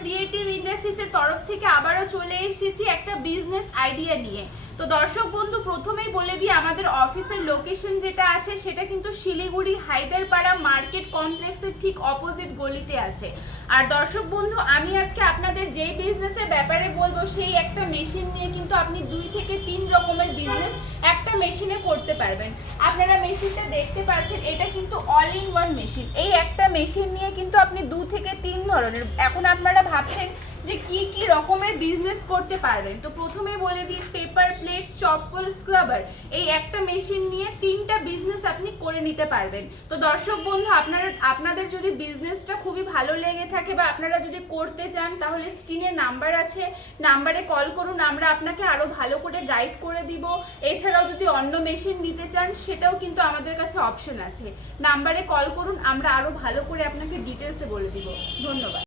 Creative ইন্ডাস্ট্রিজের তরফ থেকে আবারও চলে এসেছি একটা বিজনেস আইডিয়া নিয়ে। তো দর্শক বন্ধু, প্রথমেই বলে দিই আমাদের অফিসের লোকেশন যেটা আছে সেটা কিন্তু শিলিগুড়ি হায়দারপাড়া মার্কেট কমপ্লেক্সের ঠিক অপোজিট গলিতে আছে। আর দর্শক বন্ধু, আমি আজকে আপনাদের যেই বিজনেসের ব্যাপারে বলবো সেই একটা মেশিন নিয়ে কিন্তু আপনি 2 থেকে 3 রকমের বিজনেস একটা মেশিনে করতে পারবেন। আপনারা মেশিনটা দেখতে পাচ্ছেন, এটা কিন্তু অল ইন ওয়ান মেশিন। এই একটা মেশিন নিয়ে কিন্তু আপনি 2 থেকে 3 ধরনের, এখন আপনারা ভাবছেন যে কি কি রকমের বিজনেস করতে পারবেন। তো প্রথমেই বলে দিই, পেপার প্লেট, চপ্পল, স্ক্রাবার, এই একটা মেশিন নিয়ে 3টা বিজনেস আপনি করে নিতে পারবেন। তো দর্শক বন্ধু, আপনাদের যদি বিজনেসটা খুবই ভালো লেগে থাকে বা আপনারা যদি করতে চান, তাহলে স্ক্রিনে নাম্বার আছে, নাম্বারে কল করুন, আমরা আপনাকে আরো ভালো করে গাইড করে দিব। এছাড়াও যদি অন্য মেশিন নিতে চান সেটাও কিন্তু আমাদের কাছে অপশন আছে। নাম্বারে কল করুন, আমরা আরো ভালো করে আপনাকে ডিটেলসে বলে দিব। ধন্যবাদ।